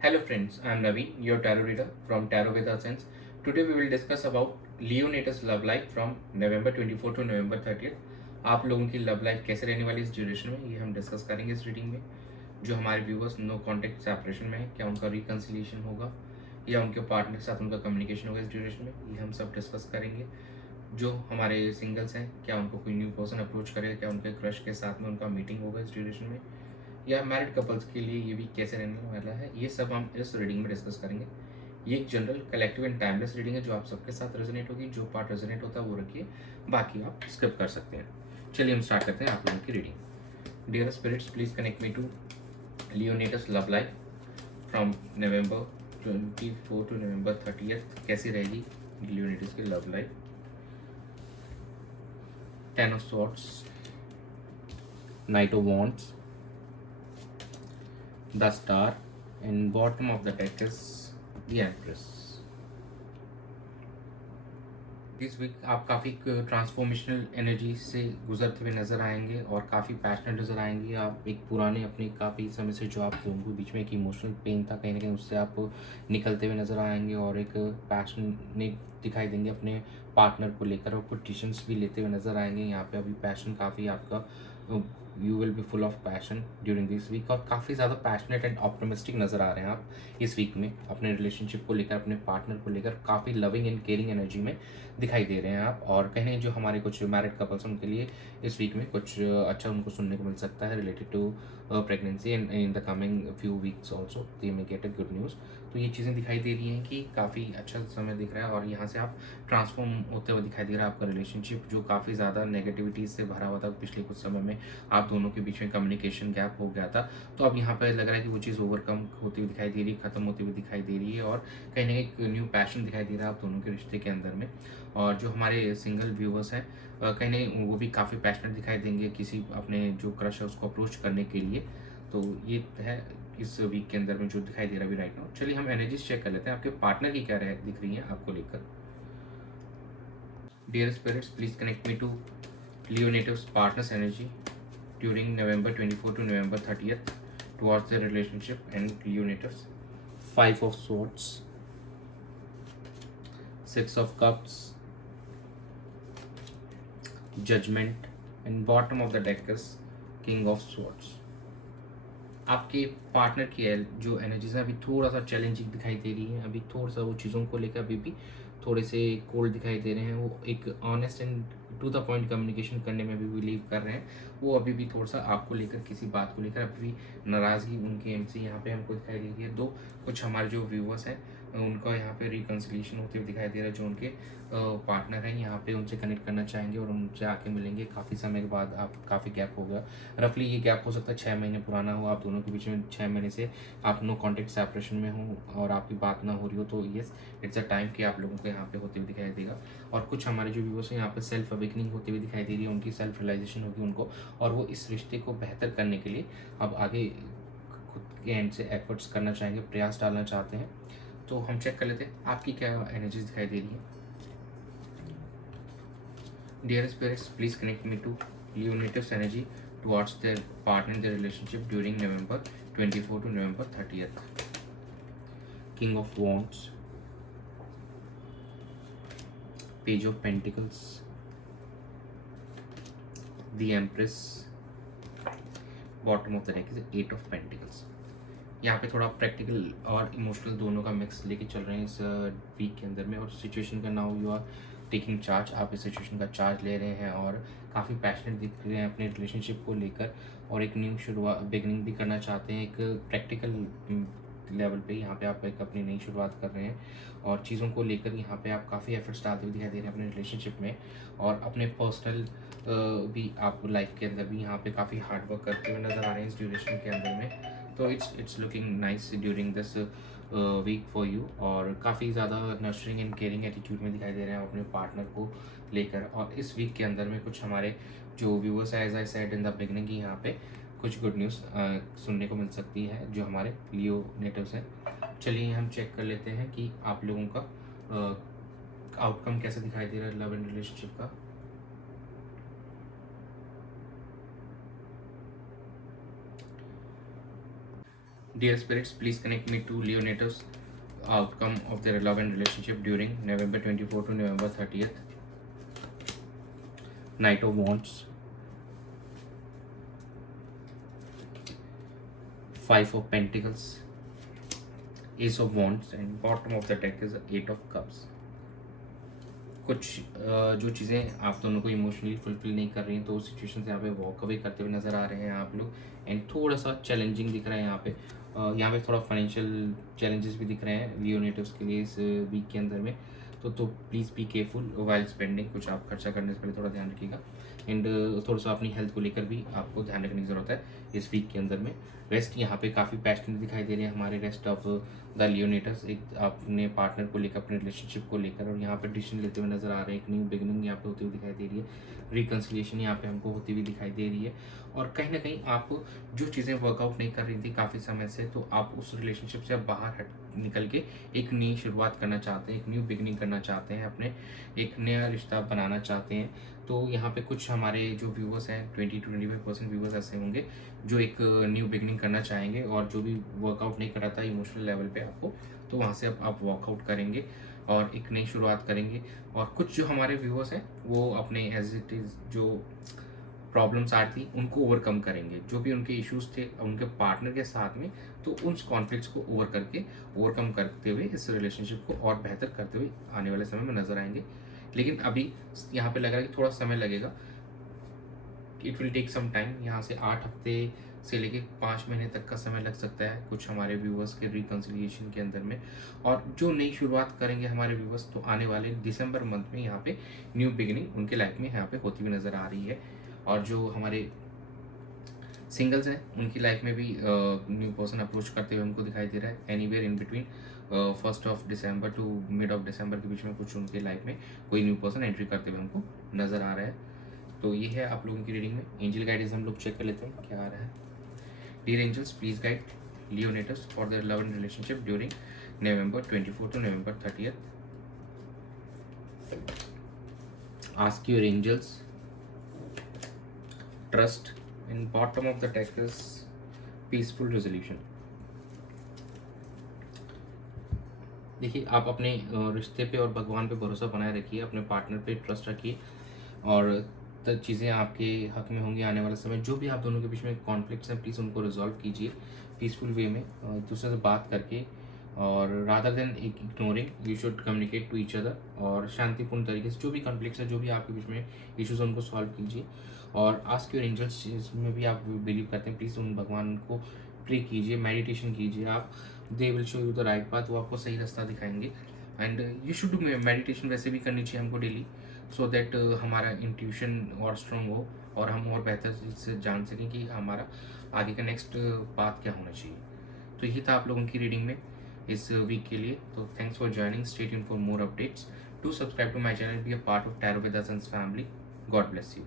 Hello friends, I am Naveen, your tarot reader from Tarot with Sense. Today we will discuss about Leonatus love life from November 24 to November 30th. आप लोगों की love life कैसे रहने वाली इस duration में, ये हम डिस्कस करेंगे इस रीडिंग में। जो हमारे व्यूवर्स नो कॉन्टेक्ट सेपरेशन में है, क्या उनका रिकन्सिलिएशन होगा या उनके पार्टनर के साथ उनका कम्युनिकेशन होगा इस ड्यूरेशन में, ये हम सब डिस्कस करेंगे। जो हमारे सिंगल्स हैं, क्या उनको कोई न्यू पर्सन अप्रोच करेगा, क्या उनके क्रश के साथ में उनका मीटिंग होगा इस ड्यूरेशन में, या मैरिड कपल्स के लिए ये भी कैसे रहने वाला है, ये सब हम इस रीडिंग में डिस्कस करेंगे। ये एक general collective and timeless reading है जो आप सबके साथ रेजोनेट होगी। जो पार्ट रेजोनेट होता है वो रखिए, बाकी आप स्किप कर सकते हैं। चलिए हम स्टार्ट करते हैं आप लोगों की reading. Dear spirits, please connect me to Leo natives love life from November 24 to November 30th। कैसी रहेगी लियोनेटस की love life. 10 of swords, knight of wands, the star, and bottom of the deck is the empress. This week आप काफ़ी transformational energy से गुजरते हुए नज़र आएंगे और काफ़ी पैशनेट नज़र आएंगे। आप एक पुराने अपने काफ़ी समय से जो आप लोगों के बीच में एक इमोशनल पेन था, कहीं ना कहीं उससे आप निकलते हुए नज़र आएंगे और एक पैशनेट दिखाई देंगे अपने पार्टनर को लेकर, और कुछ डिसीजंस भी लेते हुए नज़र आएंगे। यहाँ पे अभी पैशन काफ़ी आपका, you will be full of passion during this week, और काफ़ी ज़्यादा पैशनेट एंड ऑप्टिमिस्टिक नज़र आ रहे हैं आप इस वीक में अपने रिलेशनशिप को लेकर, अपने पार्टनर को लेकर। काफ़ी लविंग एंड केयरिंग एनर्जी में दिखाई दे रहे हैं आप। और कहीं जो हमारे कुछ मैरिड कपल्स हैं उनके लिए इस वीक में कुछ अच्छा उनको सुनने को मिल सकता है related to pregnancy, and in the coming few weeks also they may get a good news. तो ये चीज़ें दिखाई दे रही हैं कि काफ़ी अच्छा समय दिख रहा है और यहाँ से आप ट्रांसफॉर्म होते हुए दिखाई दे रहा है। आपका रिलेशनशिप जो काफ़ी ज़्यादा नेगेटिविटी से भरा हुआ था पिछले कुछ समय में, आप दोनों के बीच में कम्युनिकेशन गैप हो गया था, तो अब यहाँ पर लग रहा है कि वो चीज़ ओवरकम होती हुई दिखाई दे रही है, ख़त्म होती हुई दिखाई दे रही है, और कहीं ना एक न्यू पैशन दिखाई दे रहा है आप दोनों के रिश्ते के अंदर में। और जो हमारे सिंगल व्यूवर्स हैं, कहीं ना वो भी काफ़ी पैशनेट दिखाई देंगे किसी अपने जो क्रश है उसको अप्रोच करने के लिए। तो ये है इस वीक के अंदर में जो दिखाई दे रहा है अभी राइट नाउ। चलिए हम एनर्जीज चेक कर लेते हैं आपके पार्टनर की क्या दिख रही है आपको लेकर। Dear spirits, please connect me to Leo natives partners energy during November 24 to November 30th towards their relationship and Leonatives. 5 of Swords, 6 of Cups, Judgment, and bottom of the deck is King of Swords. आपके partner की जो energies है अभी थोड़ा सा challenging दिखाई दे रही है। अभी थोड़ा सा वो चीज़ों को लेकर अभी भी थोड़े से कोल्ड दिखाई दे रहे हैं। वो एक honest and to the point communication करने में भी बिलीव कर रहे हैं। वो अभी भी थोड़ा सा आपको लेकर किसी बात को लेकर अभी भी नाराज़गी उनके एम से यहाँ पे हमको दिखाई दे रही है। दो कुछ हमारे जो व्यूवर्स हैं उनका यहाँ पे रिकन्सिलिएशन होते हुए दिखाई दे रहा है। जो उनके पार्टनर हैं यहाँ पे उनसे कनेक्ट करना चाहेंगे और उनसे आके मिलेंगे काफ़ी समय के बाद। आप काफ़ी गैप हो गया, रफली ये गैप हो सकता है 6 महीने पुराना हो। आप दोनों के बीच में 6 महीने से आप नो कॉन्टेक्ट सेपरेशन में हो और आपकी बात ना हो रही हो, तो येस इट्स अ टाइम कि आप लोगों को यहाँ पे होते हुए दिखाई देगा। और कुछ हमारे जो व्यूवर्स हैं यहाँ पे सेल्फ अवेकनिंग होती हुई दिखाई दे रही है, उनकी सेल्फ रियलाइजेशन होगी उनको, और वो इस रिश्ते को बेहतर करने के लिए अब आगे खुद के एंड से एफर्ट्स करना चाहेंगे, प्रयास डालना चाहते हैं। तो हम चेक कर लेते हैं आपकी क्या एनर्जीज दिखाई दे रही है। Dear spirits, please connect me to Leo natives energy towards their partner in their relationship during November 24 to November 30th. King of Wands, Page of Pentacles, the Empress, bottom of the deck is Eight of Pentacles. यहाँ पे थोड़ा practical और emotional दोनों का mix लेके चल रहे हैं इस वीक के अंदर में। और सिचुएशन का now you are taking charge, आप इस सिचुएशन का चार्ज ले रहे हैं और काफ़ी पैशनेट दिख रहे हैं अपने रिलेशनशिप को लेकर, और एक न्यू शुरुआत बिगनिंग भी करना चाहते हैं। एक प्रैक्टिकल लेवल पे यहाँ पे आप एक अपनी नई शुरुआत कर रहे हैं और चीज़ों को लेकर यहाँ पे आप काफ़ी एफर्ट्स डालते हुए दिखाई दे रहे हैं अपने रिलेशनशिप में, और अपने पर्सनल भी आप लाइफ के अंदर भी यहाँ पे काफ़ी हार्ड वर्क करते हुए नज़र आ रहे हैं इस ड्यूरेशन के अंदर में। तो it's looking nice during this week for you, और काफ़ी ज़्यादा नर्चरिंग एंड केयरिंग एटीट्यूड में दिखाई दे रहे हैं अपने पार्टनर को लेकर। और इस वीक के अंदर में कुछ हमारे जो व्यूअर्स है, as I said in the beginning, यहाँ पे कुछ गुड न्यूज़ सुनने को मिल सकती है जो हमारे लियो नेटिव्स हैं। चलिए हम चेक कर लेते हैं कि आप लोगों का आउटकम कैसे दिखाई दे रहा है लव एंड रिलेशनशिप का। Dear spirits, please connect me to Leonatus outcome of their love and relationship during November 24 to November 30th. Knight of Wands, Five of Pentacles, Ace of Wands, and bottom of the deck is Eight of Cups. कुछ जो चीज़ें आप दोनों को emotionally fulfil नहीं कर रही हैं, तो उस सिचुएशन से यहाँ पे वॉक अवे करते हुए नज़र आ रहे हैं आप लोग। एंड थोड़ा सा चैलेंजिंग दिख रहा है यहाँ पे थोड़ा फाइनेंशियल चैलेंजेस भी दिख रहे हैं लियोनेटिव्स के लिए इस वीक के अंदर में। तो please be careful while spending, कुछ आप खर्चा करने से पहले थोड़ा ध्यान रखिएगा। एंड थोड़ा सा अपनी हेल्थ को लेकर भी आपको ध्यान रखने की ज़रूरत है इस वीक के अंदर में। रेस्ट यहाँ पे काफ़ी पैशनेट दिखाई दे रहे हैं हमारे रेस्ट ऑफ द लियोनेटर्स, एक अपने पार्टनर को लेकर, अपने रिलेशनशिप को लेकर, और यहाँ पे डिसीजन लेते हुए नजर आ रहे हैं। एक न्यू बिगिनिंग यहाँ पे होती हुई दिखाई दे रही है, रिकन्सिलिएशन यहाँ पे हमको होती हुई दिखाई दे रही है। और कहीं ना कहीं आप जो चीज़ें वर्कआउट नहीं कर रही थी काफ़ी समय से, तो आप उस रिलेशनशिप से अब बाहर निकल के एक नई शुरुआत करना चाहते हैं, एक न्यू बिगिनिंग करना चाहते हैं, अपने एक नया रिश्ता बनाना चाहते हैं। तो यहाँ पे कुछ हमारे जो व्यूवर्स हैं 20 to 25% व्यूवर्स ऐसे होंगे जो एक न्यू बिगिनिंग करना चाहेंगे, और जो भी वर्कआउट नहीं कर रहा था इमोशनल लेवल पे आपको, तो वहाँ से अब आप वॉकआउट करेंगे और एक नई शुरुआत करेंगे। और कुछ जो हमारे व्यूवर्स हैं वो अपने एज इट इज़ जो प्रॉब्लम्स आ रही थी उनको ओवरकम करेंगे, जो भी उनके इश्यूज थे उनके पार्टनर के साथ में, तो उन कॉन्फ्लिक्ट्स को ओवरकम करते हुए इस रिलेशनशिप को और बेहतर करते हुए आने वाले समय में नजर आएंगे। लेकिन अभी यहाँ पे लग रहा है कि थोड़ा समय लगेगा, it will take some time. यहाँ से 8 हफ्ते से लेके 5 महीने तक का समय लग सकता है कुछ हमारे व्यूवर्स के रिकन्सिलिएशन के अंदर में। और जो नई शुरुआत करेंगे हमारे व्यूवर्स, तो आने वाले दिसंबर मंथ में यहाँ पे न्यू बिगिनिंग उनके लाइफ में यहाँ पे होती हुई नज़र आ रही है। और जो हमारे सिंगल्स हैं उनकी लाइफ में भी न्यू पर्सन अप्रोच करते हुए उनको दिखाई दे रहा है। Anywhere in between 1 December to mid of December के बीच में कुछ उनके लाइफ में कोई न्यू पर्सन एंट्री करते हुए हमको नज़र आ रहा है। तो ये है आप लोगों की रीडिंग में। एंजल गाइडेंस हम लोग चेक कर लेते हैं क्या आ रहा है। Dear angels, please guide Leo natives for their love and relationship during November 24 to November 30th. Ask your angels, trust, and bottom of the deck is peaceful resolution. देखिए, आप अपने रिश्ते पे और भगवान पे भरोसा बनाए रखिए, अपने पार्टनर पे ट्रस्ट रखिए, और चीज़ें आपके हक में होंगी आने वाले समय। जो भी आप दोनों के बीच में कॉन्फ्लिक्ट्स हैं, प्लीज़ उनको रिजॉल्व कीजिए पीसफुल वे में, एक दूसरे से बात करके, और rather than ignoring you should communicate to each other, और शांतिपूर्ण तरीके से जो भी कॉन्फ्लिक्ट्स है, जो भी आपके बीच में इश्यूज उनको सॉल्व कीजिए। और आस्क योर एंजल्स, जिसमें भी आप बिलीव करते हैं, प्लीज़ उन भगवान को प्रे कीजिए, मेडिटेशन कीजिए आप, they will show you the right path, वो आपको सही रास्ता दिखाएंगे। And you should do meditation वैसे भी करनी चाहिए हमको डेली, सो दैट हमारा इंट्यूशन और स्ट्रॉन्ग हो, और हम और बेहतर से जान सकें कि हमारा आगे का नेक्स्ट पाथ क्या होना चाहिए। तो यही था आप लोगों की रीडिंग में इस वीक के लिए। तो thanks for joining, stay tuned for more updates, do subscribe to my channel, be a part of tarot with us family. God bless you.